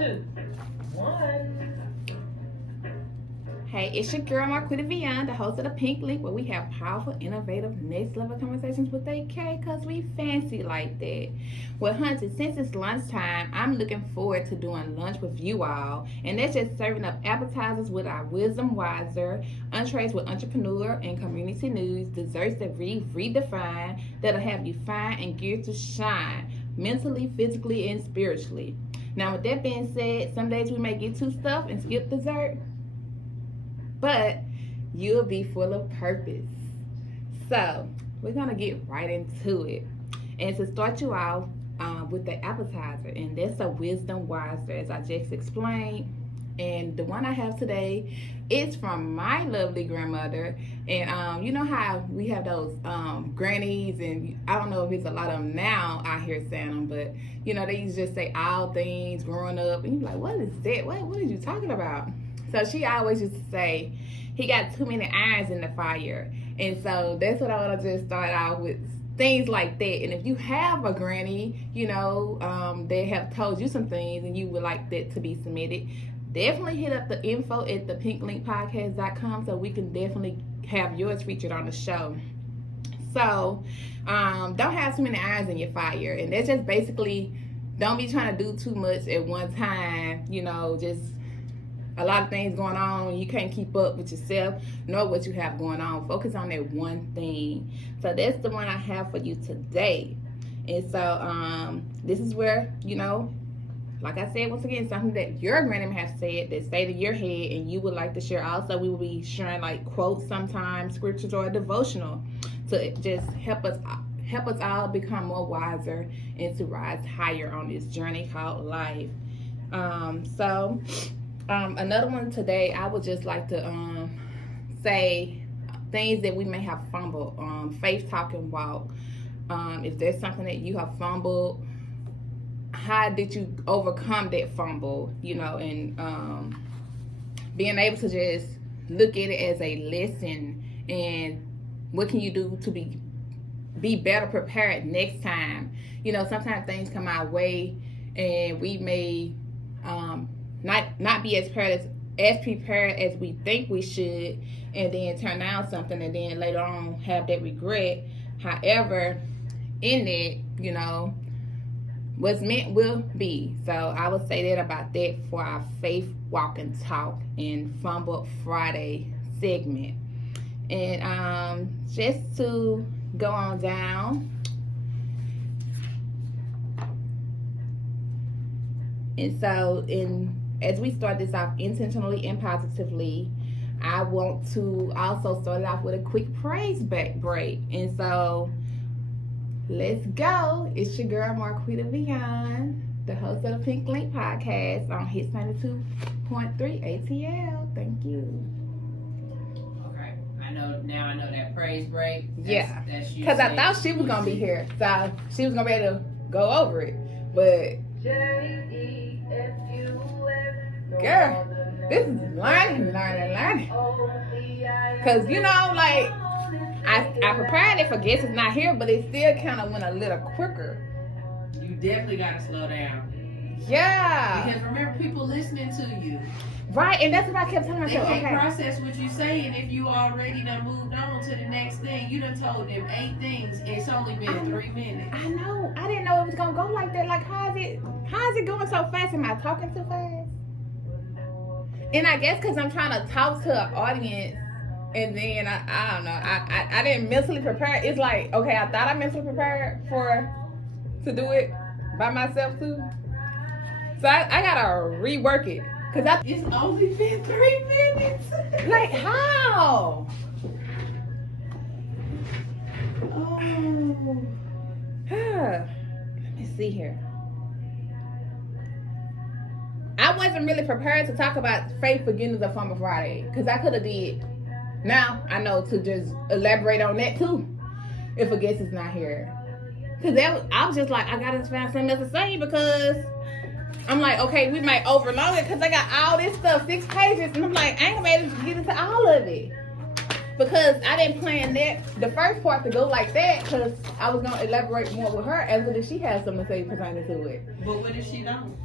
2, 1. Hey, it's your girl Marquita Vian, the host of the Pink Link, where we have powerful, innovative, next level conversations with AK, cause we fancy like that. Well, hunting, since it's lunchtime, I'm looking forward to doing lunch with you all, and that's just serving up appetizers with our wisdom wiser, entrees with entrepreneur and community news, desserts that redefine, that'll have you fine and geared to shine, mentally, physically, and spiritually. Now, with that being said, some days we may get too stuffed and skip dessert, but you'll be full of purpose. So we're gonna get right into it, and to start you off with the appetizer, and that's a wisdom wiser, as I just explained. And the one I have today is from my lovely grandmother. And you know how we have those grannies, and I don't know if it's a lot of them now out here saying them, but you know, they used to just say all things growing up, and you're like, what is that? What are you talking about? So she always used to say, he got too many irons in the fire. And so that's what I want to just start out with, things like that. And if you have a granny, you know, they have told you some things and you would like that to be submitted, definitely hit up the info at thepinklinkpodcast.com so we can definitely have yours featured on the show. So don't have too many irons in your fire. And that's just basically, don't be trying to do too much at one time, you know, just a lot of things going on, you can't keep up with yourself, know what you have going on. Focus on that one thing. So that's the one I have for you today. And so this is where, you know, like I said, once again, something that your grandma has said that stayed in your head and you would like to share. Also, we will be sharing like quotes sometimes, scriptures, or a devotional to just help us all become more wiser and to rise higher on this journey called life. Another one today, I would just like to say things that we may have fumbled. Faith talk and walk. If there's something that you have fumbled, how did you overcome that fumble? You know, and being able to just look at it as a lesson, and what can you do to be better prepared next time? You know, sometimes things come our way, and we may not be as prepared as we think we should, and then turn out something, and then later on have that regret. However, in it, you know, what's meant will be. So I would say that about that for our faith walk and talk and Fumble Friday segment. And just to go on down, and so as we start this off intentionally and positively, I want to also start it off with a quick praise break. And so let's go. It's your girl Marquita Vian, the host of the Pink Link podcast on Hits 92.3 ATL. Thank you. Okay, I know that praise break. Yeah, because I thought she was gonna be here, so she was gonna be able to go over it, but girl, this is learning. Because, you know, like, I prepared it for guests is not here, but it still kind of went a little quicker. You definitely got to slow down. Yeah. Because remember, people listening to you. Right, and that's what I kept telling myself. They can't process what you say, and if you already done moved on to the next thing, you done told them 8 things. It's only been 3 minutes. I know. I didn't know it was going to go like that. Like, how is it going so fast? Am I talking too fast? And I guess because I'm trying to talk to an audience, and then I don't know, I didn't mentally prepare. It's like, okay, I thought I mentally prepared to do it by myself too. So I gotta rework it. It's only been 3 minutes. Like, how? Oh. Let me see here. I wasn't really prepared to talk about faith, forgiveness, or Fumble Friday, because I could have did. Now I know to just elaborate on that too, if a guest is not here. Because I was just like, I gotta find something else to say, because I'm like, okay, we might overload it because I got all this stuff, 6 pages, and I'm like, I ain't gonna be able to get into all of it. Because I didn't plan the first part to go like that, because I was gonna elaborate more with her, as if she has something to say pertaining to it. But what if she don't?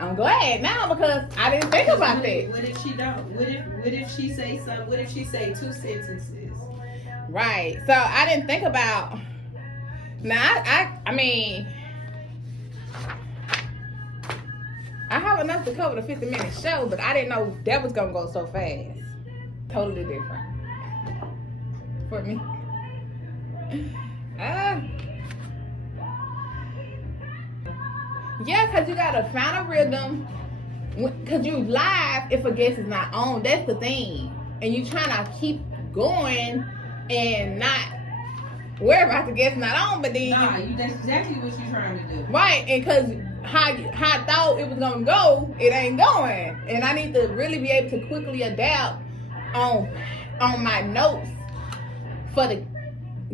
I'm glad now because I didn't think about that. What if she don't? What if she say something? What if she say 2 sentences? Right. So I didn't think about. Now I mean, I have enough to cover the 50-minute show, but I didn't know that was gonna go so fast. Totally different for me. Yeah, because you gotta find a rhythm. Because you live if a guest is not on. That's the thing. And you trying to keep going and not worry about the guest not on. But then that's exactly what you're trying to do. Right, and because how I thought it was going to go, it ain't going. And I need to really be able to quickly adapt on my notes for the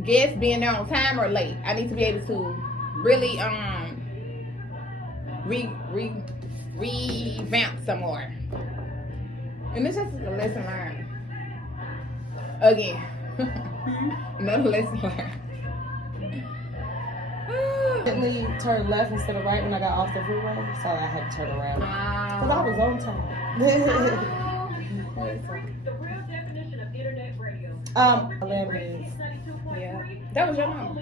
guests being there on time or late. I need to be able to really revamp some more. And this is a lesson learned. Again. Another lesson learned. Turned left instead of right when I got off the freeway, so I had to turn around. Because I was on time. The real definition of internet radio. Lemons. Yeah. That was your mom.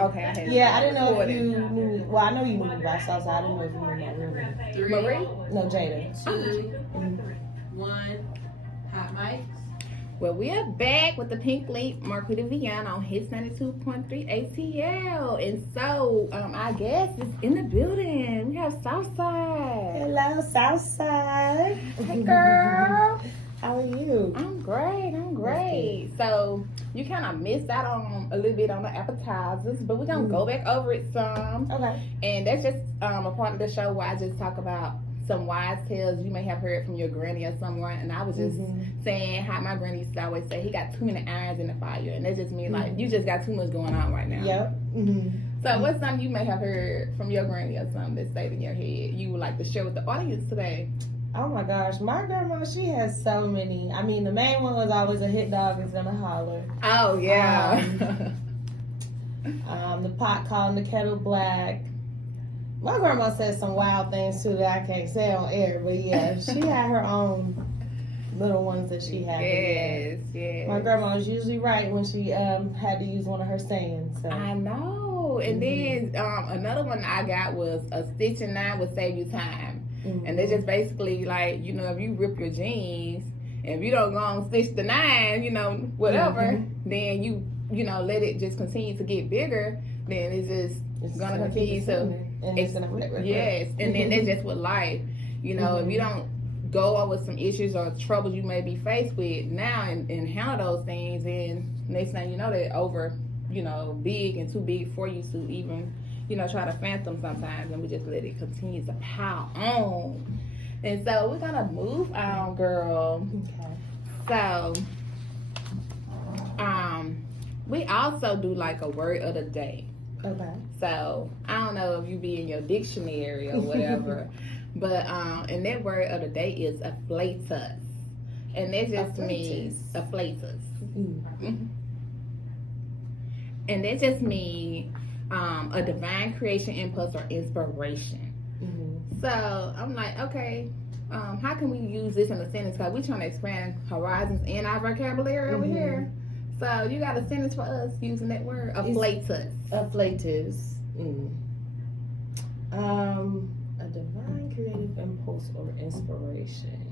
Okay, I had Yeah, I didn't know if you knew me. Well, I know you knew me by Southside. I didn't know if you knew my real name. 3, Marie? No, Jada. 2, 1. Hot mics. Well, we are back with the Pink Link, Marquita Vian on his 92.3 ATL. And so, our guest is in the building. We have Soufside. Hello, Southside. Hey, girl. How are you? I'm great. So, you kind of missed out on a little bit on the appetizers, but we're going to go back over it some. Okay. And that's just a part of the show where I just talk about some wise tales you may have heard from your granny or someone. And I was just saying how my granny used to always say, he got too many irons in the fire. And that just means like, you just got too much going on right now. Yep. So what's something you may have heard from your granny or something that stayed in your head you would like to share with the audience today? Oh my gosh, my grandma, she has so many. I mean, the main one was always a hit dog is gonna holler. Oh, yeah. The pot calling the kettle black. My grandma said some wild things too that I can't say on air, but yeah, she had her own little ones that she had. Yes. My grandma was usually right when she had to use one of her sayings. So. I know. And then another one I got was a stitch and 9 will save you time. And they're just basically like, you know, if you rip your jeans and if you don't go and stitch the 9, you know, whatever, then you know, let it just continue to get bigger, then it's gonna continue to yes. And then that's just with life. You know, if you don't go over some issues or troubles you may be faced with now and handle those things, and next thing you know they're over, you know, big and too big for you to even, you know, try to fathom sometimes, and we just let it continue to pile on. And so we're gonna move on, girl. Okay. So we also do like a word of the day. Okay. So I don't know if you be in your dictionary or whatever, but and that word of the day is afflatus. And that just means afflatus. And that just means a divine creation, impulse, or inspiration. So I'm like, okay, how can we use this in a sentence? Because we're trying to expand horizons in our vocabulary over here. So you got a sentence for us using that word, afflatus. Afflatus. A divine creative impulse or inspiration.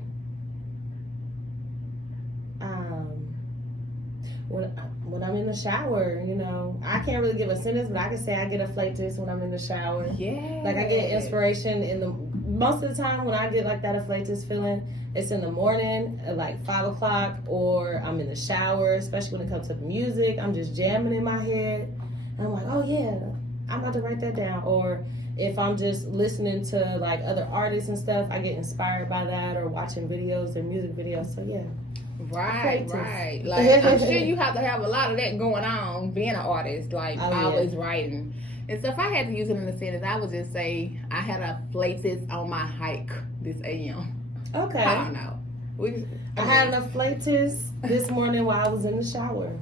When I'm in the shower, you know, I can't really give a sentence, but I can say I get afflatus when I'm in the shower. Yeah. Like I get inspiration in the most of the time when I get like that afflatus feeling, it's in the morning at like 5 o'clock, or I'm in the shower, especially when it comes to the music. I'm just jamming in my head. And I'm like, oh yeah, I'm about to write that down. Or if I'm just listening to like other artists and stuff, I get inspired by that, or watching videos and music videos. So yeah. Right. Like I'm sure you have to have a lot of that going on being an artist, like always writing. And so if I had to use it in a sentence, I would just say I had a afflatus on my hike this AM. Okay. I don't know. I had an afflatus this morning while I was in the shower.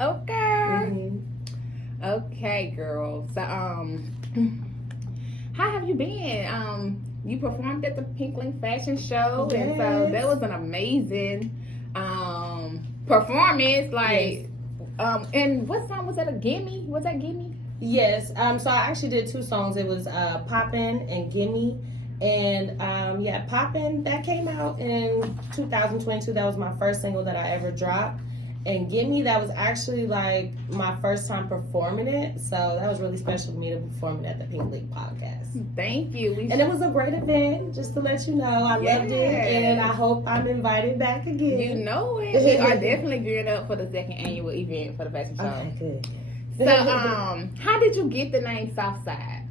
Okay. Okay, girl. So how have you been? You performed at the Pink Link Fashion Show, and so that was an amazing performance. Like, and what song was that? A Gimme? Was that Gimme? Yes. So I actually did 2 songs. It was Poppin' and Gimme. And yeah, Poppin', that came out in 2022. That was my first single that I ever dropped. And Gimme, that was actually like my first time performing it. So that was really special for me to perform it at the Pink Link podcast. Thank you. And it was a great event, just to let you know. I loved it, and I hope I'm invited back again. You know it. We are definitely gearing up for the 2nd annual event for the fashion show. Okay, good. So, how did you get the name Soufside?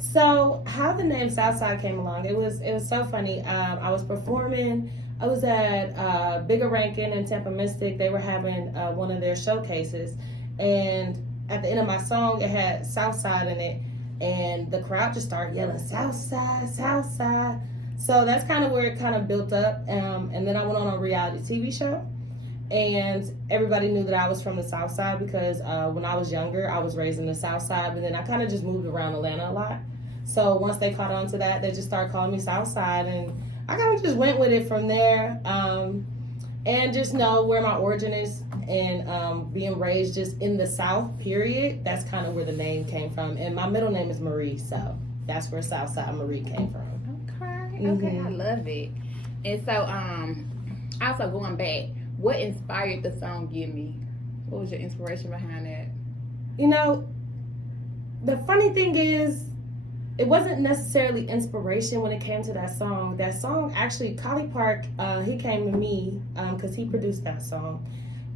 So, how the name Soufside came along, it was so funny. I was performing. I was at Bigger Rankin in Tampa Mystic. They were having one of their showcases, and at the end of my song, it had Southside in it, and the crowd just started yelling Southside, Southside. So that's kind of where it kind of built up. And then I went on a reality TV show, and everybody knew that I was from the South Side because when I was younger, I was raised in the South Side, but then I kind of just moved around Atlanta a lot. So once they caught on to that, they just started calling me South Side, and I kind of just went with it from there. And just know where my origin is, and being raised just in the South, period, that's kind of where the name came from. And my middle name is Marie, so that's where Soufside Marie came from. Okay, I love it. And so, also going back, what inspired the song Give Me? What was your inspiration behind that? You know, the funny thing is, it wasn't necessarily inspiration when it came to that song. That song, actually, Collie Park, he came to me because he produced that song.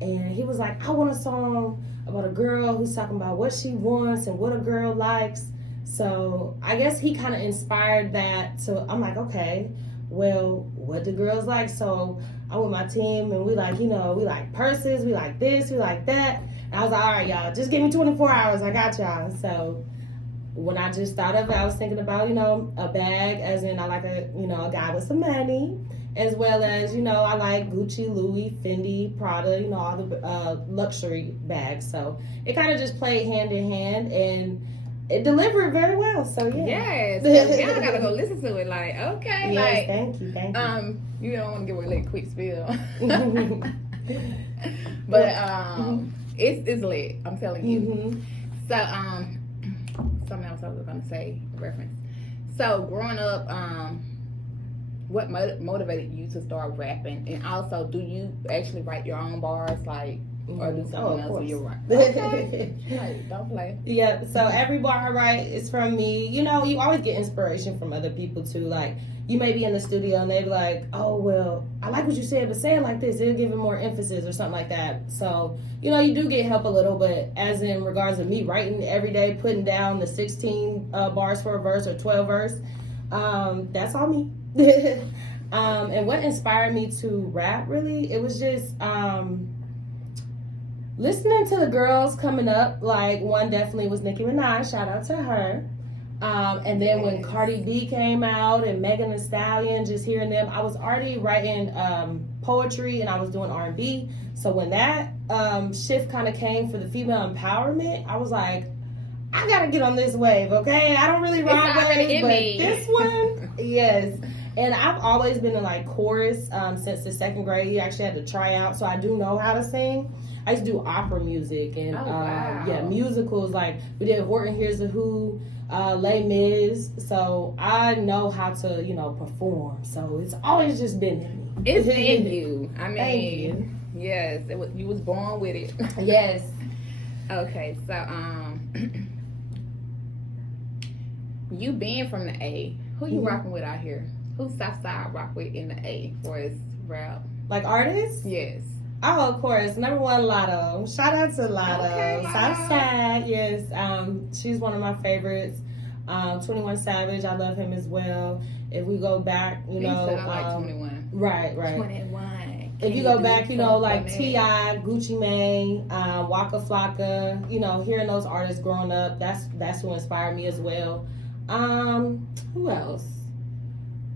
And he was like, I want a song about a girl who's talking about what she wants and what a girl likes. So I guess he kind of inspired that. So I'm like, okay, well, what do girls like? So I'm with my team, and we like, we like purses, we like this, we like that. And I was like, all right, y'all, just give me 24 hours. I got y'all. So when I just thought of it, I was thinking about, a bag, as in I like a guy with some money, as well as, I like Gucci, Louis, Fendi, Prada, all the luxury bags. So it kind of just played hand in hand, and it delivered very well. So yeah. Yes. So y'all gotta go listen to it. Like, okay. Yes, like, thank you. You don't want to give a little quick spill. But it's lit. I'm telling you. Mm-hmm. So something else I was gonna say, reference. So growing up, what motivated you to start rapping? And also, do you actually write your own bars, like, or do someone else do your rap? Okay. Like, don't play. Yeah, so every bar I write is from me. You always get inspiration from other people too. Like, you may be in the studio and they be like, oh, well, I like what you said, but say it like this. It'll give it more emphasis or something like that. So, you do get help a little, but as in regards to me writing every day, putting down the 16 bars for a verse or 12 verse, that's all me. And what inspired me to rap, really, it was just listening to the girls coming up. Like, one definitely was Nicki Minaj, shout out to her. And then when Cardi B came out and Megan Thee Stallion, just hearing them, I was already writing poetry and I was doing R&B. So when that shift kind of came for the female empowerment, I was like, I gotta get on this wave, okay? I don't really ride waves, but this one, yes. And I've always been in like chorus since the 2nd grade. You actually had to try out, so I do know how to sing. I used to do opera music and musicals. Like we did Horton Hears the Who, Les Mis. So I know how to perform. So it's always just been in me. It's in you. I mean, thank you. Yes, you was born with it. Yes. Okay, so you being from the A, who you rocking with out here? Who Southside rock with in the A for his rap? Like artists? Yes. Oh, of course. Number 1, Latto. Shout out to Latto. Okay, Southside, yes. She's one of my favorites. 21 Savage, I love him as well. If we go back, I like 21. Right. 21. If you go back, like T.I., Gucci Mane, Waka Flocka, hearing those artists growing up, that's who inspired me as well. Who else?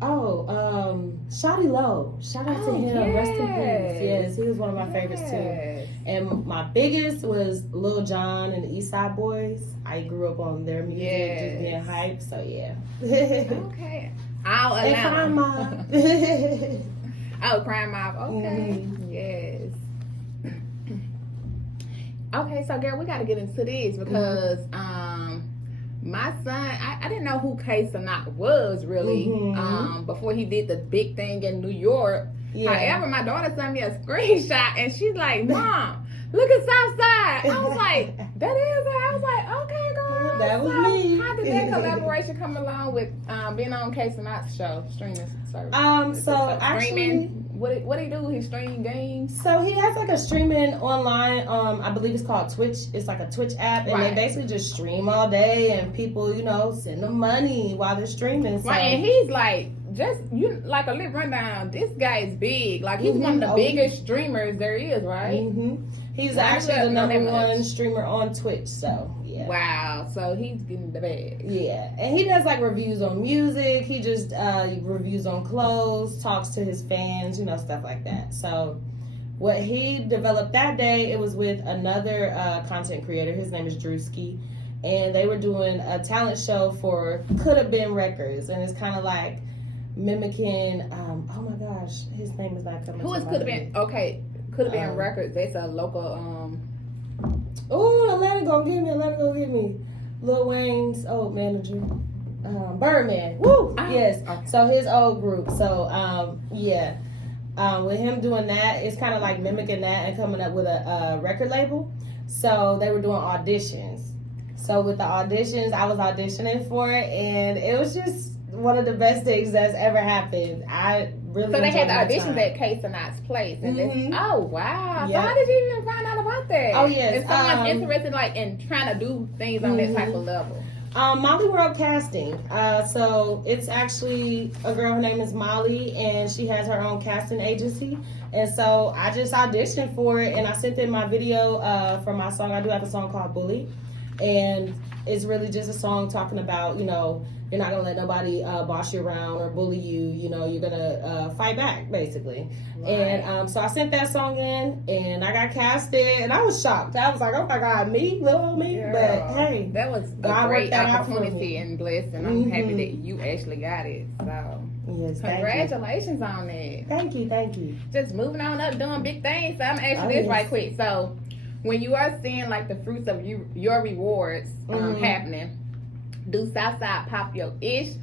Shawty Low. Shout out to him. Rest in peace. Yes, he was one of my favorites too. And my biggest was Lil Jon and the East Side Boys. I grew up on their music, just being hyped. So yeah. Okay. I'll allow. Crime Mob. Oh, Crime Mob. Okay. Mhm. Yes. Okay, so girl, we got to get into this because my son, I didn't know who Cenat was really before he did the big thing in New York. Yeah. However, my daughter sent me a screenshot and she's like, Mom, look at Soufside. I was like, that is her. I was like, okay, girl. That was me. How did that collaboration come along with being on Cenat's show, streaming service? So actually, what he do? He stream games. So he has like a streaming online. I believe it's called Twitch. It's like a Twitch app, and they basically just stream all day, and people, send them money while they're streaming. So. Right, and he's like, like a little rundown. This guy is big. Like he's one of the biggest streamers there is, right? He's actually the number one streamer on Twitch. So yeah. Wow. So he's getting the bag. Yeah, and he does like reviews on music. He just reviews on clothes, talks to his fans, stuff like that. So what he developed that day, it was with another content creator. His name is Drewski, and they were doing a talent show for Could Have Been Records, and it's kind of like mimicking. Oh my gosh, his name is not coming. Who is Could Have Been? Okay, Could Have Been Records. That's a local. Oh, Atlanta go get me. Lil Wayne's old manager, Birdman. Woo! Yes. Okay. So his old group. So with him doing that, it's kind of like mimicking that and coming up with a record label. So they were doing auditions. So with the auditions, I was auditioning for it, and it was just one of the best things that's ever happened. I really so they had the auditions at Cenat's place, and oh wow! Yep. So how did you even find out about that? Oh yes, if someone's interested in trying to do things on that type of level. Molly World Casting. So it's actually a girl. Her name is Molly, and she has her own casting agency. And so I just auditioned for it, and I sent in my video for my song. I do have a song called Bully, and it's really just a song talking about you're not gonna let nobody boss you around or bully you. You're gonna fight back, basically. Right. And so I sent that song in, and I got casted, and I was shocked. I was like, "Oh my God, little me!" Girl, but hey, that was a great opportunity and blessing. I'm happy that you actually got it. So yes, congratulations on that. Thank you. Just moving on up, doing big things. So I'm asking this right quick. So when you are seeing like the fruits of your rewards happening. Do Soufside pop her ish,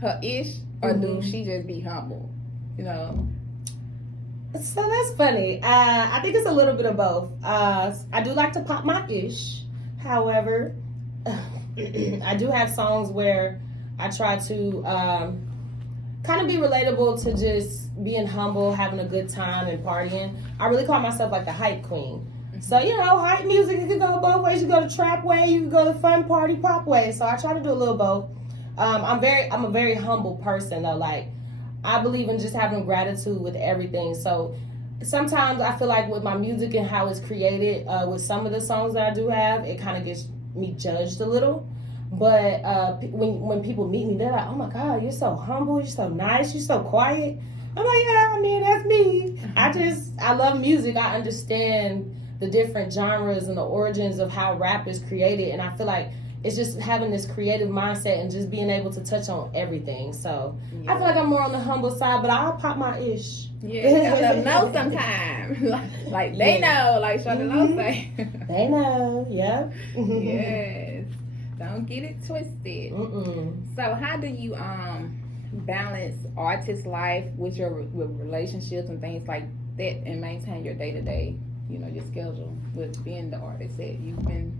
or do she just be humble? So that's funny. I think it's a little bit of both. I do like to pop my ish. However, I do have songs where I try to kind of be relatable to just being humble, having a good time, and partying. I really call myself like the hype queen. So, hype music, you can go both ways. You go the trap way, you can go the fun party pop way. So I try to do a little both. I'm a very humble person though. Like, I believe in just having gratitude with everything. So sometimes I feel like with my music and how it's created, with some of the songs that I do have, it kind of gets me judged a little. But when people meet me, they're like, "Oh my God, you're so humble, you're so nice, you're so quiet." I'm like, "Yeah, that's me." I love music. I understand the different genres and the origins of how rap is created, and I feel like it's just having this creative mindset and just being able to touch on everything. So I feel like I'm more on the humble side, but I'll pop my ish. Yeah, you gotta know sometimes. like they know, like Shawty Low say. They know, yeah. Yes. Don't get it twisted. So how do you balance artist life with with relationships and things like that, and maintain your day-to-day, your schedule with being the artist that you've been,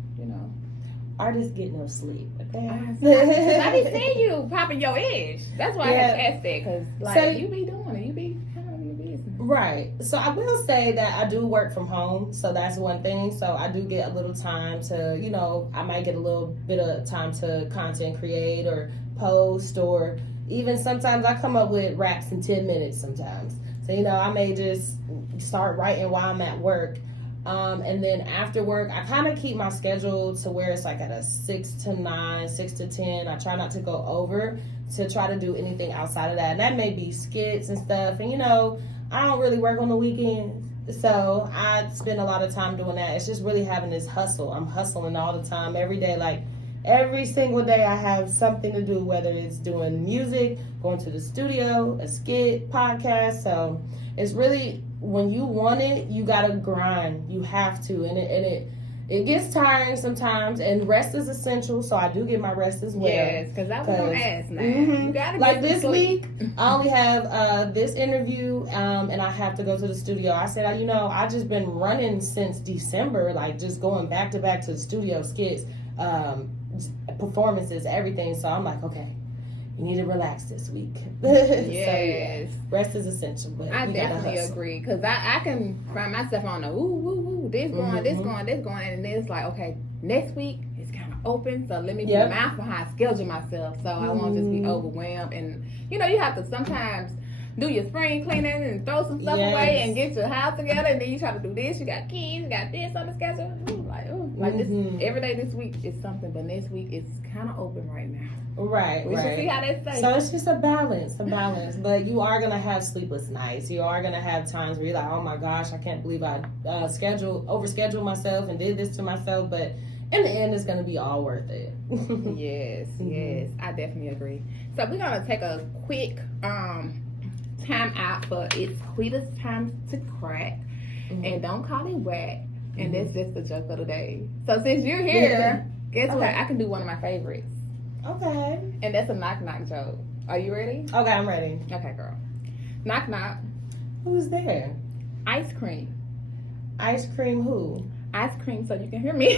Artists get no sleep, okay? I be seeing you popping your ish. That's why I had to ask that, because you be doing it, you be handling your business. Right. So I will say that I do work from home, so that's one thing. So I do get a little time to, I might get a little bit of time to content create or post, or even sometimes I come up with raps in 10 minutes sometimes. So, I may just start writing while I'm at work. And then after work, I kind of keep my schedule to where it's like at a 6 to 9, 6 to 10. I try not to go over to try to do anything outside of that. And that may be skits and stuff. And, you know, I don't really work on the weekends. So I spend a lot of time doing that. It's just really having this hustle. I'm hustling all the time, every day. Like, every single day I have something to do, whether it's doing music, going to the studio, a skit, podcast. So it's really, when you want it, you got to grind. You have to. And it gets tiring sometimes, and rest is essential, so I do get my rest as well. Yes, because I was going to ask now. Mm-hmm. You gotta like get this some sleep. week, I only have this interview, and I have to go to the studio. I said, you know, I just been running since December, like just going back to back to the studio, skits, performances, everything. So I'm like, okay, you need to relax this week. Yes. So, yeah, rest is essential, but I we gotta definitely hustle. agree, because I can find myself on the this going, this going, this going, and then it's like, okay, next week it's kind of open, so let me be mindful how I schedule myself, so I won't just be overwhelmed. And you know, you have to sometimes do your spring cleaning and throw some stuff away and get your house together, and then you try to do this, you got kids, you got this on the schedule. Like this every day this week is something, but next week it's kind of open right now. Right, we should see how they say. So it's just a balance. But you are gonna have sleepless nights. You are gonna have times where you're like, oh my gosh, I can't believe I overscheduled myself and did this to myself. But in the end, it's gonna be all worth it. Yes, I definitely agree. So we're gonna take a quick time out for It's Sweetest Time to Crack, and don't call it whack. And that's just the joke of the day. So since you're here, guess what? I can do one of my favorites. Okay. And that's a knock-knock joke. Are you ready? Okay, I'm ready. Okay, girl. Knock-knock. Who's there? Ice cream. Ice cream who? Ice cream so you can hear me.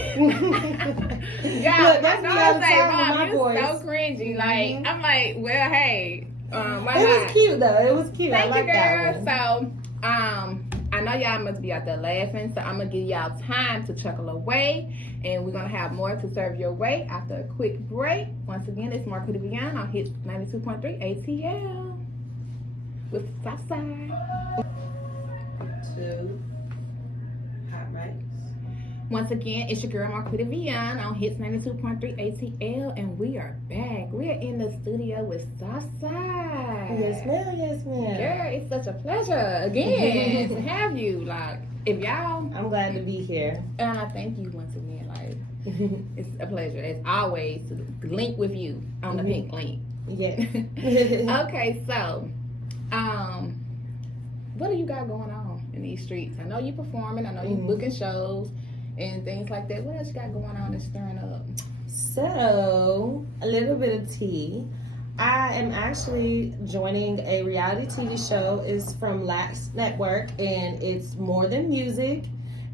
Yeah, Look, that's my me all the dog say, time with Mom, my you voice. so cringy. Like, I'm like, well, hey. Why It not? was cute though. It was cute. Thank I like you, that girl. one. So, I know y'all must be out there laughing, so I'm gonna give y'all time to chuckle away, and we're gonna have more to serve your way after a quick break. Once again, it's Marquita Beyond on Hits 92.3 ATL with Soufside. 2 hot mics. Once again, it's your girl Marquita Beyond on Hits 92.3 ATL, and we are back. We are in the studio with Soufside. Yes, ma'am. Yes, ma'am. Girl, it's such a pleasure again to have you. Like, if y'all, I'm glad to be here. and I thank you once again. Like, it's a pleasure as always to link with you on the pink link. Yes. Okay, so, what do you got going on in these streets? I know you performing. I know you booking shows and things like that. What else you got going on that's stirring up? So, a little bit of tea. I am actually joining a reality TV show. It's from Lax Network, and it's More Than Music.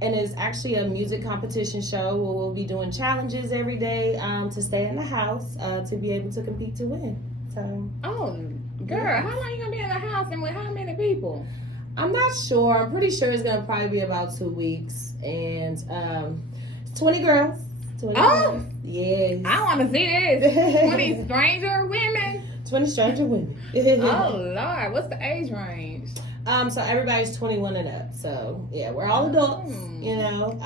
And it's actually a music competition show where we'll be doing challenges every day to stay in the house, to be able to compete to win. So, Oh, girl, how long you gonna be in the house and with how many people? I'm not sure. I'm pretty sure it's gonna probably be about 2 weeks, and 20 girls. 20 girls. Yes. I want to see this. 20 stranger women. 20 stranger women. Oh Lord, what's the age range? So everybody's 21 and up. So yeah, we're all adults, you know.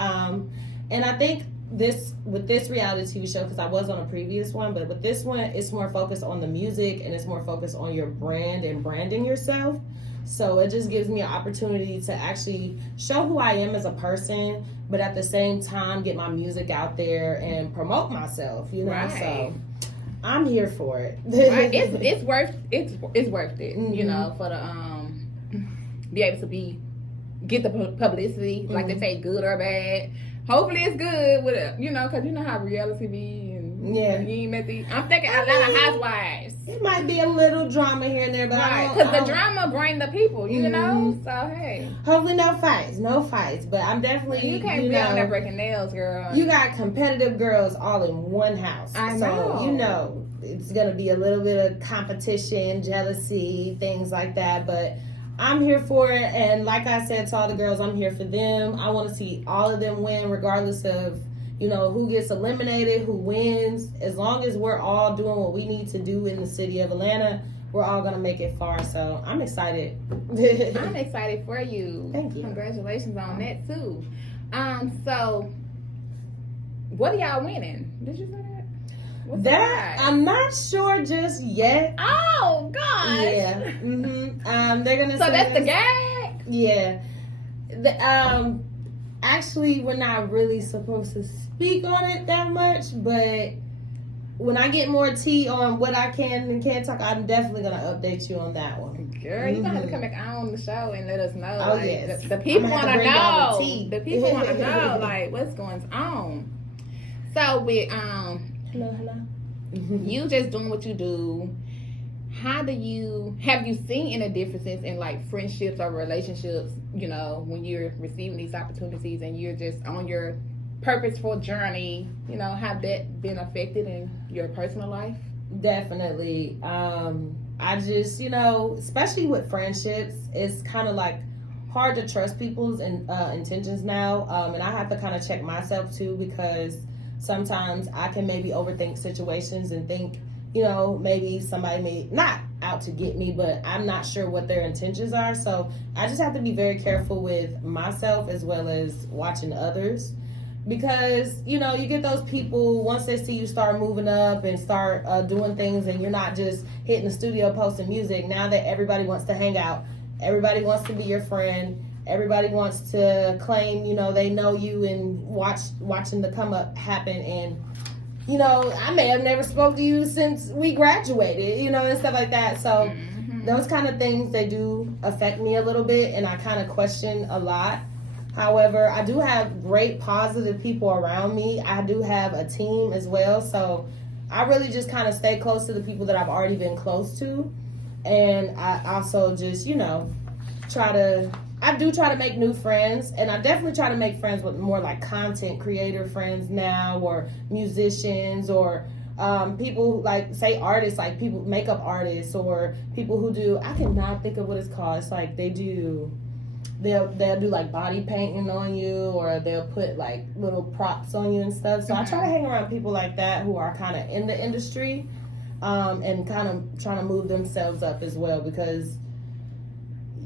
And I think with this reality TV show, because I was on a previous one, but with this one, it's more focused on the music and it's more focused on your brand and branding yourself. So it just gives me an opportunity to actually show who I am as a person, but at the same time get my music out there and promote myself, you know. Right. So I'm here for it. Right. It's worth it, you know, for the be able to get the publicity, like they say, good or bad. Hopefully it's good with it, you know, because you know how reality be, and you ain't met I'm thinking Atlanta Housewives. It might be a little drama here and there, but right, because the drama bring the people, you know. So hey, hopefully no fights. But I'm definitely you can't be on there breaking nails, girl. You got competitive girls all in one house, I so know. you know it's gonna be a little bit of competition, jealousy, things like that. But I'm here for it, and like I said to all the girls, I'm here for them. I want to see all of them win, regardless of, you know, who gets eliminated, who wins. As long as we're all doing what we need to do in the city of Atlanta, we're all gonna make it far. So I'm excited. I'm excited for you. Thank you. Congratulations on that too. So what are y'all winning? Did you say that? What's That the I'm not sure just yet. Oh gosh. Yeah. They're gonna. So send that's the us- gag. Yeah. Actually, we're not really supposed to speak on it that much, but when I get more tea on what I can and can't talk, I'm definitely gonna update you on that one. Girl, you're gonna have to come back on the show and let us know. Oh, like, yes. the people I'ma have wanna to bring down know. the tea. The people wanna know, like, what's going on. So with Hello. you just doing what you do, have you seen any differences in like friendships or relationships, you know, when you're receiving these opportunities and you're just on your purposeful journey, you know, have that been affected in your personal life? Definitely. I just, you know, especially with friendships, it's kind of like hard to trust people's intentions now. And I have to kind of check myself too, because sometimes I can maybe overthink situations and think, you know, maybe somebody may not out to get me, but I'm not sure what their intentions are. So I just have to be very careful with myself as well as watching others. Because, you know, you get those people, once they see you start moving up and start doing things and you're not just hitting the studio posting music, now that everybody wants to hang out, everybody wants to be your friend, everybody wants to claim, you know, they know you and watching the come up happen. And, you know, I may have never spoke to you since we graduated, you know, and stuff like that. So those kind of things, they do affect me a little bit, and I kind of question a lot. However, I do have great positive people around me. I do have a team as well. So I really just kind of stay close to the people that I've already been close to. And I also just, you know, try to make new friends. And I definitely try to make friends with more like content creator friends now, or musicians, or people like, say, artists, like people, makeup artists, or people who do, I cannot think of what it's called. It's like they'll do like body painting on you, or they'll put like little props on you and stuff. So I try to hang around people like that who are kind of in the industry, and kind of trying to move themselves up as well. Because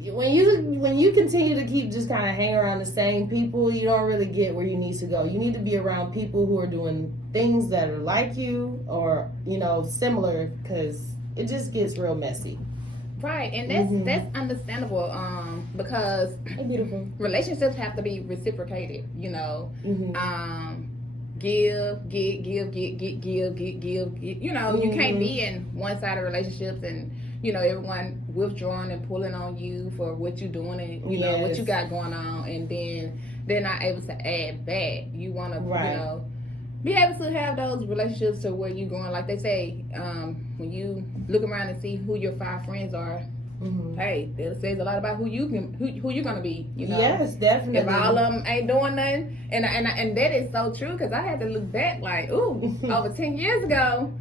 when you continue to keep just kind of hanging around the same people, you don't really get where you need to go. You need to be around people who are doing things that are like you, or, you know, similar, because it just gets real messy. Right, and that's understandable, because Beautiful. relationships have to be reciprocated, you know. Give, get, give, you know. You can't be in one-sided relationships and, you know, everyone withdrawing and pulling on you for what you're doing and, you know, what you got going on, and then they're not able to add back. You want to, you know, be able to have those relationships to where you're going. Like they say, when you look around and see who your 5 friends are, hey, that says a lot about who you're gonna be. You know, yes, definitely. If all of them ain't doing nothing, and that is so true, because I had to look back like, ooh, over 10 years ago,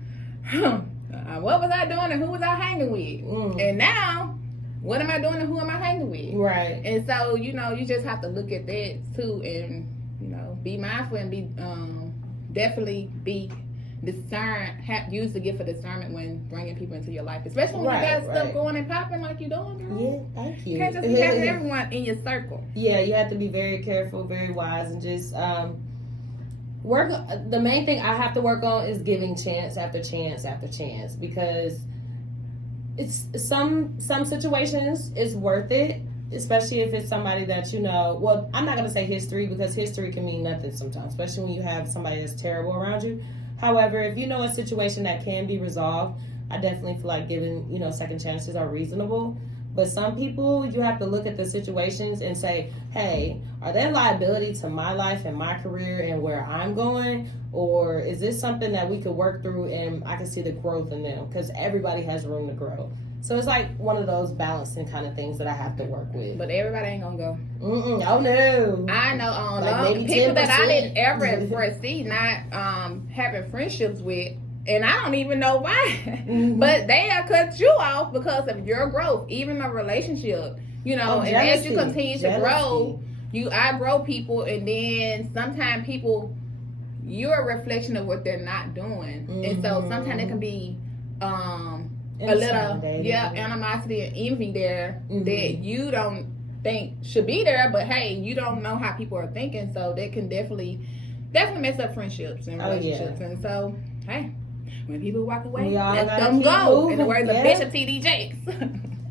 what was I doing and who was I hanging with? And now, what am I doing and who am I hanging with? Right. And so, you know, you just have to look at that too, and, you know, be mindful and be definitely be use the gift of discernment when bringing people into your life, especially when you got stuff going and popping like you're doing, girl. Yeah, thank you. You can't just be having everyone in your circle. Yeah, you have to be very careful, very wise, and just work. The main thing I have to work on is giving chance after chance after chance, because it's some situations it's worth it, especially if it's somebody that, you know, well, I'm not going to say history, because history can mean nothing sometimes, especially when you have somebody that's terrible around you. However, if you know a situation that can be resolved, I definitely feel like giving, you know, second chances are reasonable. But some people, you have to look at the situations and say, hey, are they a liability to my life and my career and where I'm going? Or is this something that we could work through and I can see the growth in them? Because everybody has room to grow. So it's like one of those balancing kind of things that I have to work with. But everybody ain't gonna go. Oh no. I know like people 10%. that I didn't ever foresee not having friendships with, and I don't even know why. But they have cut you off because of your growth, even a relationship. You know, and as you continue to grow, you outgrow people, and then sometimes people, you're a reflection of what they're not doing, and so sometimes it can be a little animosity and envy there that you don't think should be there, but hey, you don't know how people are thinking, so that can definitely mess up friendships and relationships. And so, hey, When people walk away, We all let gotta them keep go. moving. In the words of Yeah. Bishop T.D. Jakes.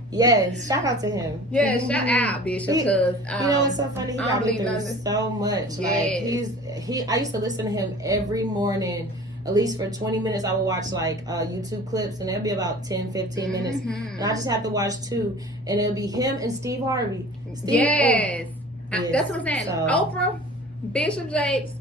Yes, shout out to him. Yeah, shout out Bishop, because you know, it's so funny. He I got don't me believe through nothing. so much. Yes. Like I used to listen to him every morning, at least for 20 minutes. I would watch like YouTube clips, and it'd be about 10, 15 minutes. And I just have to watch 2, and it'll be him and Steve Harvey. Yes. Yes. That's what I'm saying. So- Oprah, Bishop Jakes,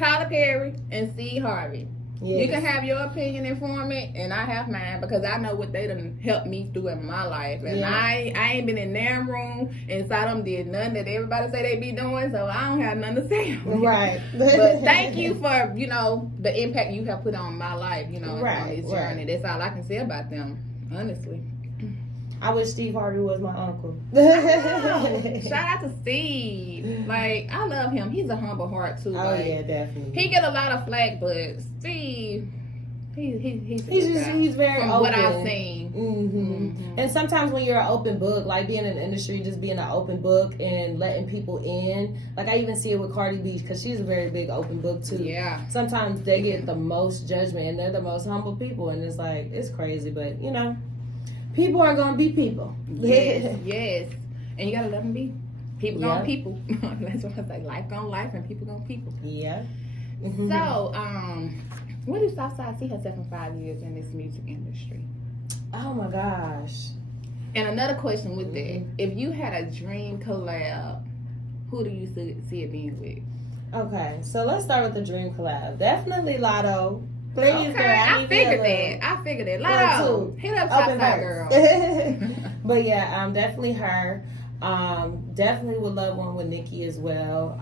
Tyler Perry, and Steve Harvey. Yes. You can have your opinion and form it, and I have mine, because I know what they done helped me through in my life. And Yeah. I ain't been in their room and saw them did nothing that everybody say they be doing, so I don't have nothing to say on it. Right. But thank you for, the impact you have put on my life, on this journey. Right. That's all I can say about them, honestly. I wish Steve Harvey was my uncle. Shout out to Steve. Like, I love him. He's a humble heart too. Oh like, yeah, definitely. he get a lot of flack, but Steve, he's very from open. what I've seen. And sometimes when you're an open book, like being in the industry, just being an open book and letting people in. Like I even see it with Cardi B, because she's a very big open book too. Yeah. Sometimes they get the most judgment, and they're the most humble people, and it's like, it's crazy, but people are gonna be people. Yes. And you gotta let them be. People Yeah. gonna people. That's what I say. Life gonna life, and people gonna people. Yeah. So, where do Soufside see herself in 5 years in this music industry? Oh my gosh. And another question with that: if you had a dream collab, who do you see it being with? Okay, so let's start with the dream collab. Definitely Latto. Please, Okay, girl. I figured that. Latto, hit up Open Soufside verse. girl. But yeah, definitely her. Definitely would love one with Nicki as well.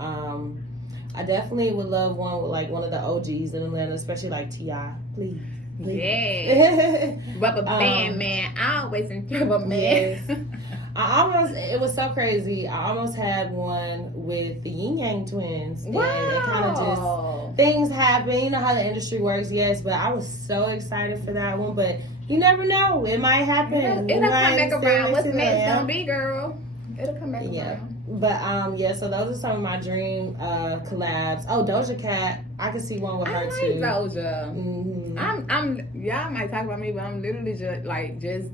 I definitely would love one with like one of the OGs in Atlanta, especially like T.I. Please. Yeah. Rubber band man, always in trouble, man. It was so crazy. I almost had one with the Yin Yang twins. Wow. And it kind of just, things happen. You know how the industry works, yes. But I was so excited for that one. But you never know. It might happen. It'll come back around. What's Still next around. gonna be, girl? It'll come back around. But so those are some of my dream collabs. Oh, Doja Cat, I could see one with her too. Doja. Mm-hmm. Y'all might talk about me, but I'm literally just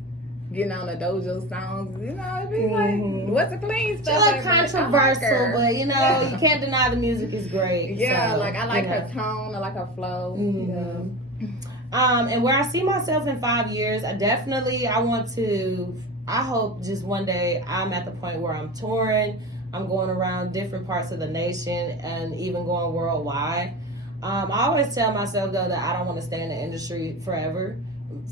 getting on the Doja songs. It'd be like, what's the clean stuff? She's like controversial, but you can't deny the music is great. Yeah, so, I like her tone, I like her flow. Mm-hmm. And where I see myself in 5 years, I hope just one day I'm at the point where I'm touring, I'm going around different parts of the nation, and even going worldwide. I always tell myself though that I don't want to stay in the industry forever.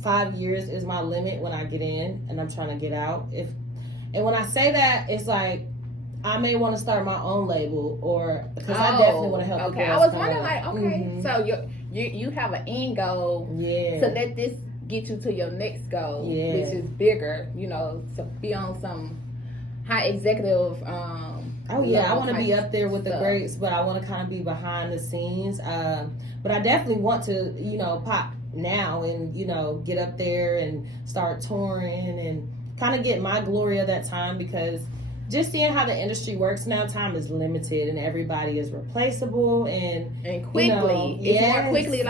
5 years is my limit when I get in, and I'm trying to get out. And when I say that, it's like I may want to start my own label, or because I definitely want to help. Okay, I was wondering, so you have an end goal, to let this get you to your next goal, which is bigger, to be on some high executive. I want to be up there with the greats, but I want to kind of be behind the scenes. But I definitely want to, pop now and get up there and start touring and kind of get my glory of that time, because just seeing how the industry works now, time is limited and everybody is replaceable and quickly. It's more quickly,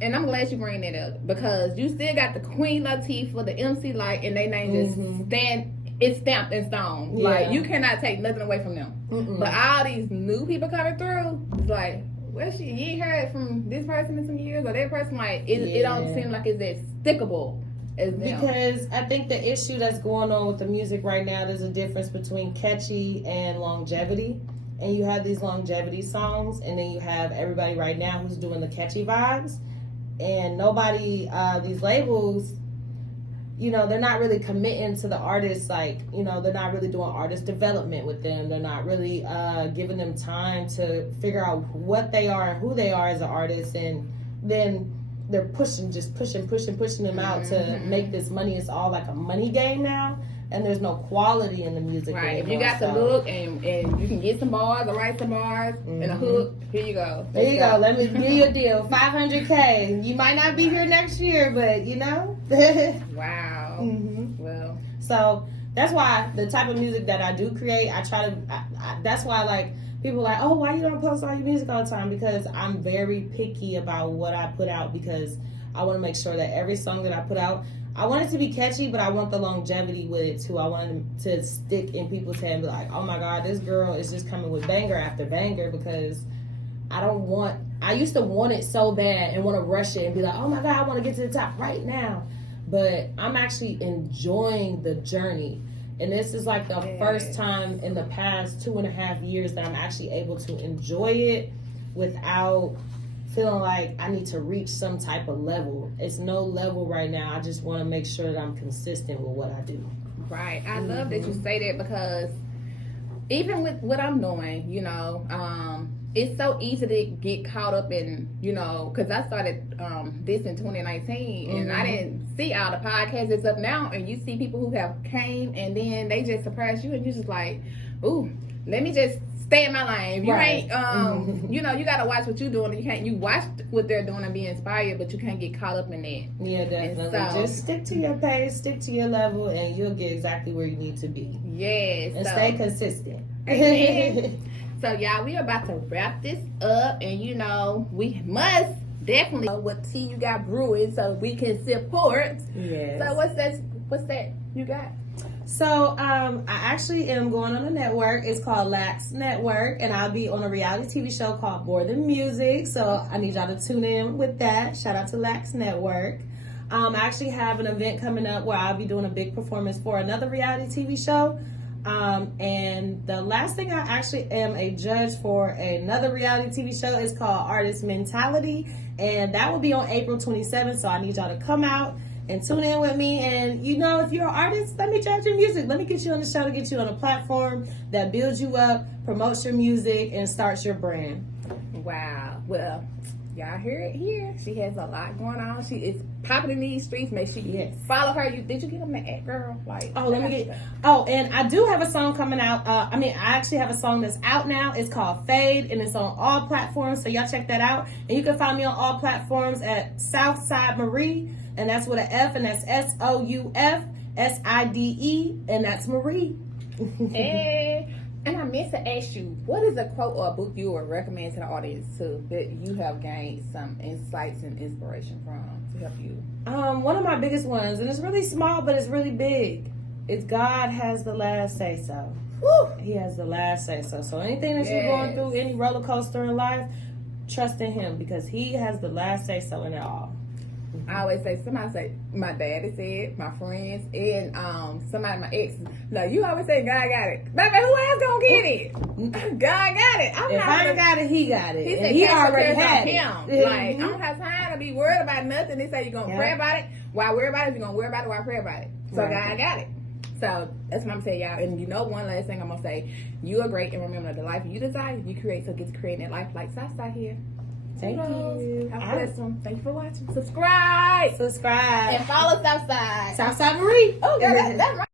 and I'm glad you bring that up, because you still got the Queen Latifah, the MC Light, and they name just it's stamped in stone. Yeah. Like, you cannot take nothing away from them. But all these new people coming through, it's like, well, you ain't heard from this person in some years, or that person, it don't seem like it's as stickable as them. Because I think the issue that's going on with the music right now, there's a difference between catchy and longevity. And you have these longevity songs, and then you have everybody right now who's doing the catchy vibes. And nobody, these labels, they're not really committing to the artists. They're not really doing artist development with them. They're not really giving them time to figure out what they are and who they are as an artist. And then they're pushing them out to make this money. It's all like a money game now. And there's no quality in the music. Right. Anymore, if you got the look and you can get some bars or write some bars and a hook, here you go. There you go. Let me do you a deal. $500K. You might not be here next year, but Wow. Well. So that's why the type of music that I do create, I try to. That's why people are like, oh, why you don't post all your music all the time? Because I'm very picky about what I put out, because I want to make sure that every song that I put out, I want it to be catchy, but I want the longevity with it too. I want it to stick in people's head and be like, oh my God, this girl is just coming with banger after banger, because I used to want it so bad and want to rush it and be like, oh my God, I want to get to the top right now. But I'm actually enjoying the journey. And this is like the first time in the past 2.5 years that I'm actually able to enjoy it without feeling like I need to reach some type of level. It's no level right now. I just want to make sure that I'm consistent with what I do. Right. I love that you say that, because even with what I'm doing, you know, it's so easy to get caught up in, you know, because I started this in 2019 and I didn't see all the podcasts that's up now, and you see people who have came and then they just surprise you and you're just like, ooh, let me just stay in my lane. You ain't, you know, you got to watch what you're doing. You watch what they're doing and be inspired, but you can't get caught up in that. Yeah, definitely. So, just stick to your pace, stick to your level, and you'll get exactly where you need to be. Yes. And stay consistent. So, y'all, we are about to wrap this up, and you know, we must definitely know what tea you got brewing so we can support. Yes. So, what's that you got? So, I actually am going on a network. It's called Lax Network, and I'll be on a reality TV show called More Than Music. So, I need y'all to tune in with that. Shout out to Lax Network. I actually have an event coming up where I'll be doing a big performance for another reality TV show. And the last thing, I actually am a judge for another reality TV show. It's called Artist Mentality, and that will be on April 27th. So, I need y'all to come out and tune in with me. And you know, if you're an artist, let me judge your music. Let me get you on the show to get you on a platform that builds you up, promotes your music, and starts your brand. Wow. Well, y'all hear it here. She has a lot going on. She is popping in these streets. Make sure you follow her. Did you get them at girl? Like, and I do have a song coming out. I actually have a song that's out now. It's called Fade, and it's on all platforms. So y'all check that out. And you can find me on all platforms at Soufside Marie. And that's with an F, and that's Soufside, and that's Marie. Hey, and I meant to ask you, what is a quote or a book you would recommend to the audience too that you have gained some insights and inspiration from to help you? One of my biggest ones, and it's really small, but it's really big. It's God has the last say so. Woo! He has the last say so. So anything that you're going through, any roller coaster in life, trust in Him, because He has the last say so in it all. I always say, somebody say, my daddy said, my friends, and somebody, my ex, like, you always say, God got it. Baby, who else gonna get it? God got it. If I got it, He got it. He and said, He already had him. it. Like, I don't have time to be worried about nothing. They say you're gonna pray about it. Why worry about it? You're gonna worry about it, why pray about it? So God got it. So that's what I'm saying, y'all. And you know, one last thing I'm gonna say, you are great, and remember, the life you desire, you create. So get to creating that life like Soufside here. Thank you. Have a blessed one. Thank you for watching. Subscribe. And follow Soufside. Soufside Marie. Oh, girl, that's right.